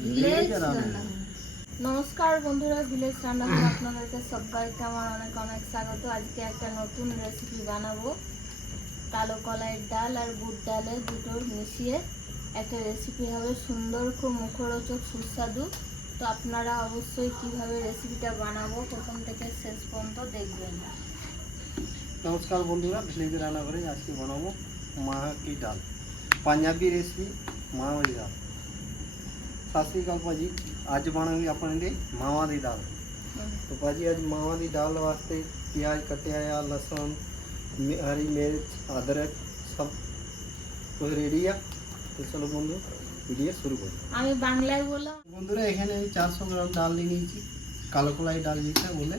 Village রান্নাঘর। নমস্কার বন্ধুরা, ভিলেজ রান্নাঘর আপনাদেরকে সবাইকে আমার অনেক অনেক স্বাগত। আজকে একটা নতুন রেসিপি বানাবো। কালো কলাইয়ের ডাল আর বুট ডালের দুটো মিশিয়ে একটা রেসিপি হবে, সুন্দর খুব মুখরোচক সুস্বাদু। তো আপনারা অবশ্যই কিভাবে রেসিপিটা বানাবো প্রথম থেকে শেষ পর্যন্ত দেখবেন। नमस्कार बंधुरा, ভিলেজ রান্নাঘরে আজকে বানাবো মাহ की दाल, पंजाबी रेसिपी माह की दाल। सत श्रीकाल भाजी, अज बनाएंगे अपने मावां की दाल। तो भाजी अज मावां की दाल वास्ते प्याज कटिया आ, लहसुन, हरी मिर्च, अदरक सब कुछ रेडी है। तो चलो बंधु ভিডিও শুরু করি। আমি বাংলায় বললাম। বন্ধুরা এখানে আমি 400 গ্রাম ডাল নিয়ে নিয়েছি, কালো কলাই ডাল যেটা বলে।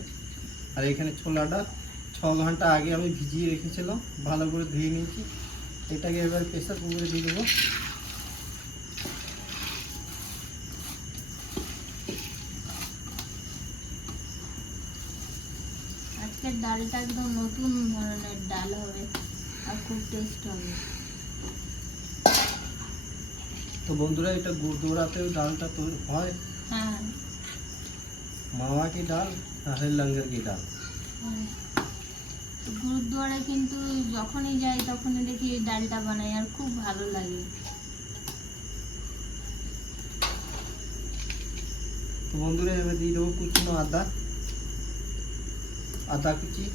আর এখানে ছোলাটা 6 ঘন্টা আগে আমি ভিজিয়ে রেখেছিলাম, ভালো করে ধুয়ে নিয়েছি। এটাকে এবার প্রেসার কুকারে দিয়ে দেবো। আজকের ডালটা একদম নতুন ধরনের ডাল হবে আর খুব টেস্ট হবে। তো বন্ধুরা এটা গুরদুয়ারাতেও ডালটা তৈরি হয়। হ্যাঁ, মাওয়া কি ডাল আর লঙ্গর কি ডাল। গুরুদ্বারে কিন্তু যখনই যাই তখনই দেখি এই ডালটা বানাই আর খুব ভালো লাগে। তো বন্ধুরা এবার দিয়ে দেবো কুচনো আদা কুচি,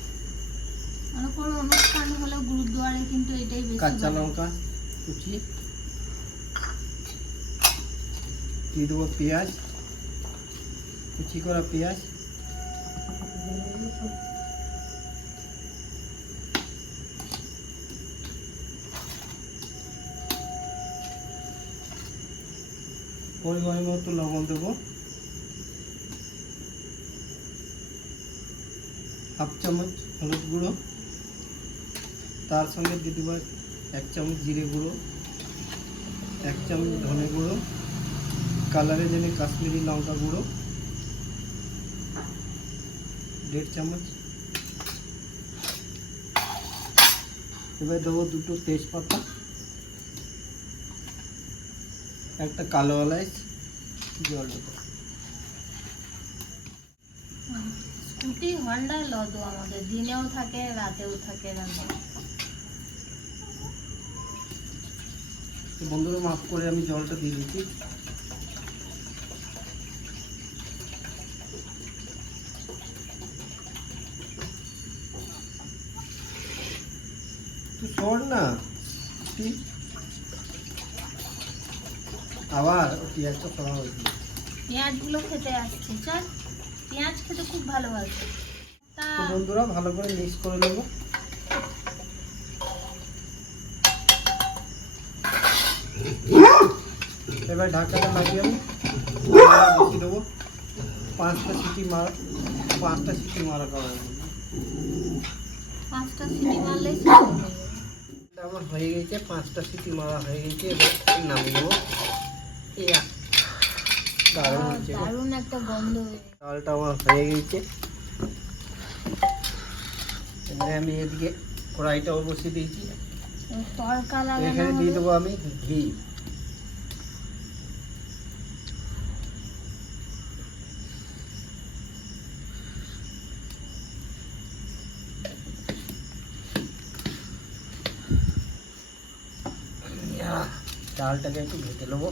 আর কোনো অনুষ্ঠান হলে গুরুদ্বারে কিন্তু এটাই বেশি কাঁচা বানায়। লঙ্কা কুচি, দিয়ে দেবো পেঁয়াজ, কুচি করা পেঁয়াজ, পরিমাণ মতো লবণ দেবো, হাফ চামচ হলুদ গুঁড়ো, তার সঙ্গে দিয়ে দেবো 1 চামচ জিরে গুঁড়ো, 1 চামচ ধনে গুঁড়ো, কালারের জন্য কাশ্মীরি লঙ্কা গুঁড়ো 1.5 চামচ। এবার দেবো 2টো তেজপাতা, একটা কালো এলাচ, জল দেবো। স্কুটি হন্ডা লদো আমাদের দিনেও থাকে রাতেও থাকে রান্না। তো বন্ধুরা মাফ করে আমি জলটা দিয়ে দিচ্ছি। তুই छोड़ না তুই আবার পেঁয়াজটা ফোড়া হয়েছে। পেঁয়াজগুলো খেতে আসছে, চল পেঁয়াজ খেতে খুব ভালোবাসে। তো বন্ধুরা ভালো করে মিক্স করে নেব। এবার ঢাকাটা লাগিয়ে আমি বসিয়ে দেবো। 5টা সিটি মারা করা হবে। 5টা সিটি মারলেই শেষ হয়ে যাবে। এটা আমার হয়ে গেছে, 5টা সিটি মারা হয়ে গেছে। এবার নামিয়ে দেবো। দারুণ হচ্ছে, দারুণ একটা গন্ধ। ডালটা আমার হয়ে গেছে। এবারে আমি এদিকে কড়াইটাও বসিয়ে দিয়েছি। তড়কা লাগানো এখানে দিয়ে দেবো আমি ঘি। ডালটাকে একটু ভেজে নেবো,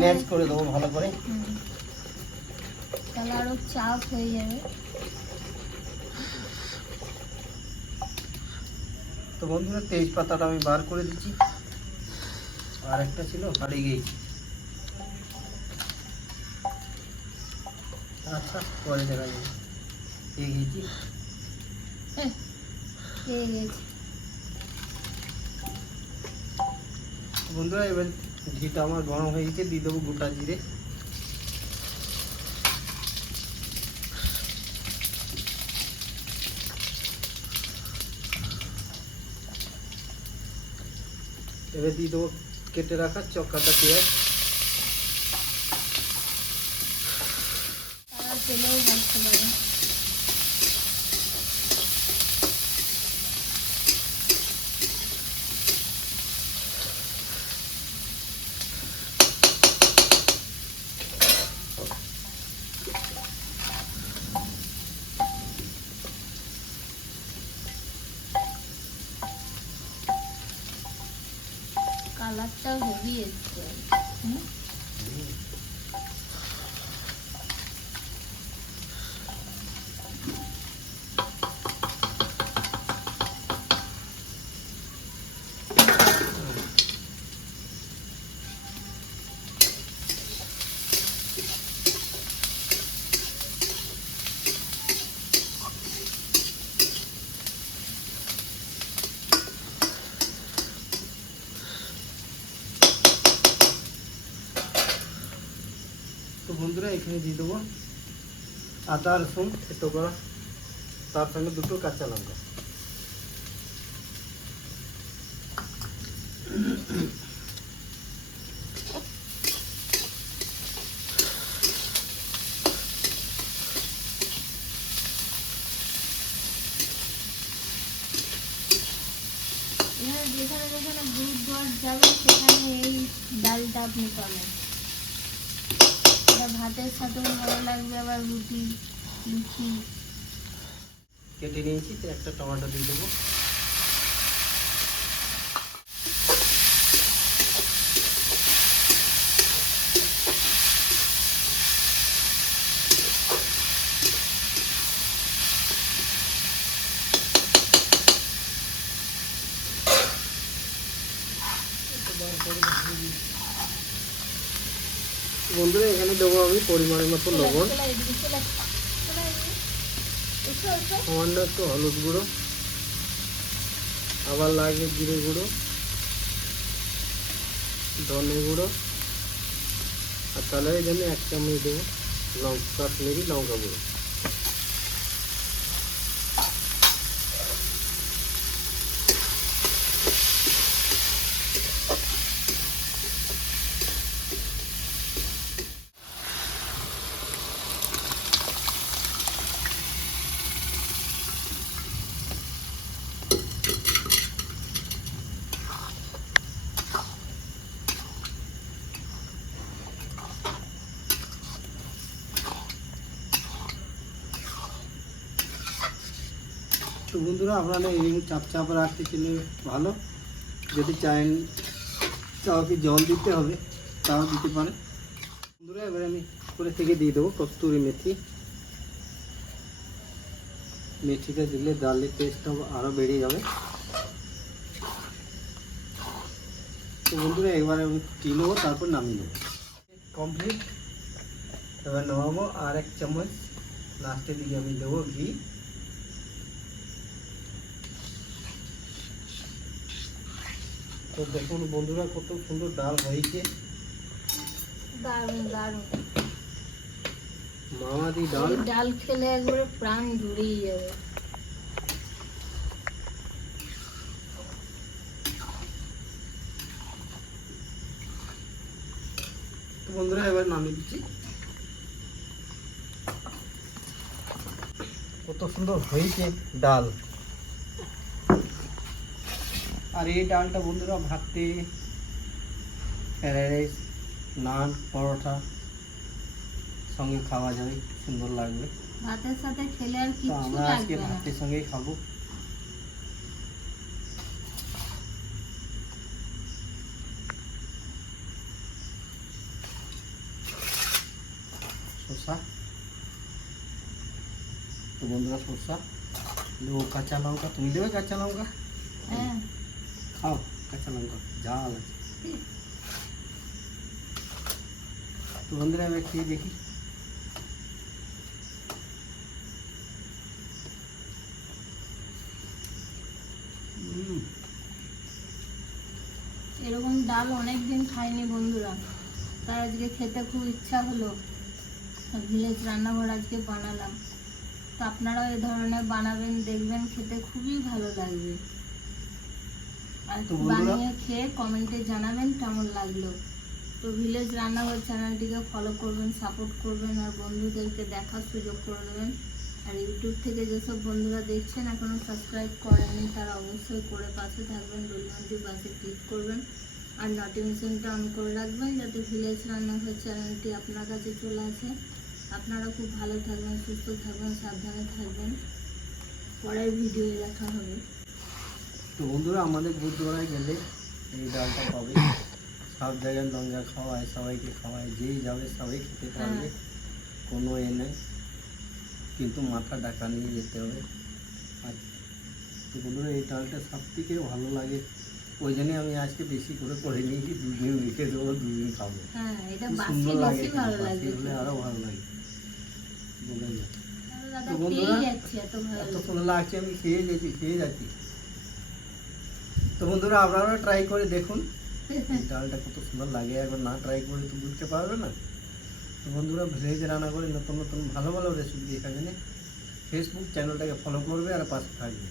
ম্যাচ করে দেবো ভালো করে। তাহলে আরো চাপ হয়ে যাবে। তো বন্ধুরা তেজপাতাটা আমি বার করে দিচ্ছি, আর একটা ছিল হারিয়ে গিয়েছি। আচ্ছা পরে দেখা যাবে। পেয়ে গেছি। পেয়ে গেছি। বন্ধুরা এবার ঘিটা আমার গরম হয়ে গেছে, দিয়ে দেবো গোটা জিরে, এবার দিয়ে দেবো কেটে রাখা চক্কাটা পেঁয়াজ, তারা তেলেও ভাজতে পারে। কালারটাও হেভি এসছে। হুম? তো বন্ধুরা এখানে দিয়ে দেবো আদা রসুন এটো করা, তার সঙ্গে দুটো কাঁচা লঙ্কা। এখানে যেখানে যেখানে গুরুদ্বার যাবেন সেখানে এই ডালটা আপনি পাবেন। এটা ভাতের সাথেও ভালো লাগবে, আবার রুটি, লুচি। কেটে নিয়েছি, তো একটা টমেটো দিয়ে দেবো। বন্ধুরা এখানে দেবো আমি পরিমাণের মতো লবণ, সামান্য একটু হলুদ গুঁড়ো, আবার লাগবে জিরে গুঁড়ো, ধনে গুঁড়ো, আর কালারের জন্য 1 চামচ দেবো কাশ্মীরি লঙ্কা গুঁড়ো। তো বন্ধুরা আপনারা এই চাপ চাপ রাখতে চাইলে ভালো, যদি চাও কি জল দিতে হবে তাও দিতে পারে। বন্ধুরা এবার আমি করে থেকে দিয়ে দেবো কস্তুরি মেথি। মেথিটা দিলে ডালের টেস্টটা আরও বেড়ে যাবে। তো বন্ধুরা একবারে আমি ফুটিয়ে নেবো, তারপর নামিয়ে নেবো। কমপ্লিট। এবার নামাবো, আর 1 চামচ লাস্টের দিকে আমি দেবো ঘি। তো দেখুন বন্ধুরা কত সুন্দর ডাল হয়েছে, দারুণ দারুণ। মামাদি ডাল। এই ডাল খেলে একবারে প্রাণ জুড়িয়ে যাবে। তো বন্ধুরা এবার নামিয়ে দিচ্ছি। কত সুন্দর হয়েছে ডাল। আর এই ডালটা বন্ধুরা ভাতে, ফ্রাইড রাইস, নান, পরোটা সঙ্গে খাওয়া যাবে, সুন্দর লাগবে। ভাতের সাথে খেলে আর তো কিচ্ছু আমরা আজকে লাগবে না। ভাতের সঙ্গেই খাবো। শসা, তো বন্ধুরা শসা দেবো, কাঁচা লঙ্কা। তুমি দেবে কাঁচা লঙ্কা? হ্যাঁ, খাও কাঁচা লঙ্কা, ঝাল আছে। তো বন্ধুরা এবার খেয়ে দেখি। এরকম ডাল অনেকদিন খাইনি বন্ধুরা, তাই আজকে খেতে খুব ইচ্ছা হলো। ভিলেজ রান্নাঘর আজকে বানালাম। তো আপনারাও এ ধরনের বানাবেন, দেখবেন খেতে খুবই ভালো লাগবে। আর তো বন্ধুরা- বানিয়ে খেয়ে কমেন্টে জানাবেন কেমন লাগলো। তো ভিলেজ রান্নাঘর চ্যানেলটিকে ফলো করবেন, সাপোর্ট করবেন, আর বন্ধুদেরকে দেখার সুযোগ করে দেবেন। আর ইউটিউব থেকে যেসব বন্ধুরা দেখছেন এখনও সাবস্ক্রাইব করেননি, তারা অবশ্যই করে পাশে থাকবেন, বেলঘন্টির পাশে ক্লিক করবেন, আর নোটিফিকেশনটা অন করে রাখবেন যাতে ভিলেজ রান্নাঘর চ্যানেলটি আপনার কাছে চলে আসে। আপনারা খুব ভালো থাকবেন, সুস্থ থাকবেন, সাবধানে থাকবেন। পরের ভিডিও দেখা হবে। তো বন্ধুরা আমাদের বুধবারে গেলে এই ডালটা পাবে। সব জায়গায় লঙ্কা খাওয়ায়, সবাইকে খাওয়ায়, যেই যাবে সবাই খেতে পারবে, হ্যাঁ। কোনো এ নেই, কিন্তু মাথা ডাকা নিয়ে যেতে হবে। আর তো বন্ধুরা এই ডালটা সব থেকে ভালো লাগে, ওই জন্যই আমি আজকে বেশি করে নিয়েছি, 2 দিন রেখে দেবো, 2 দিন খাবো। হ্যাঁ, এটা খুব বাসি সুন্দর লাগে, বেশি ভালো বাসি লাগবে হলে আরও ভালো লাগে, বলে না। দাদা তো বন্ধুরা, পেয়ে যাচ্ছি, এত ভালো এত লাগে। সুন্দর লাগছে, আমি খেয়ে যাচ্ছি। তো বন্ধুরা আপনারা ট্রাই করে দেখুন এই ডালটা কত সুন্দর লাগে, একবার না ট্রাই করে তো বুঝতে পারবে না। তো বন্ধুরা ভিলেজে রান্না করে নতুন নতুন ভালো ভালো রেসিপি দেখার জন্য ফেসবুক চ্যানেলটাকে ফলো করবে আর পাশে থাকবে।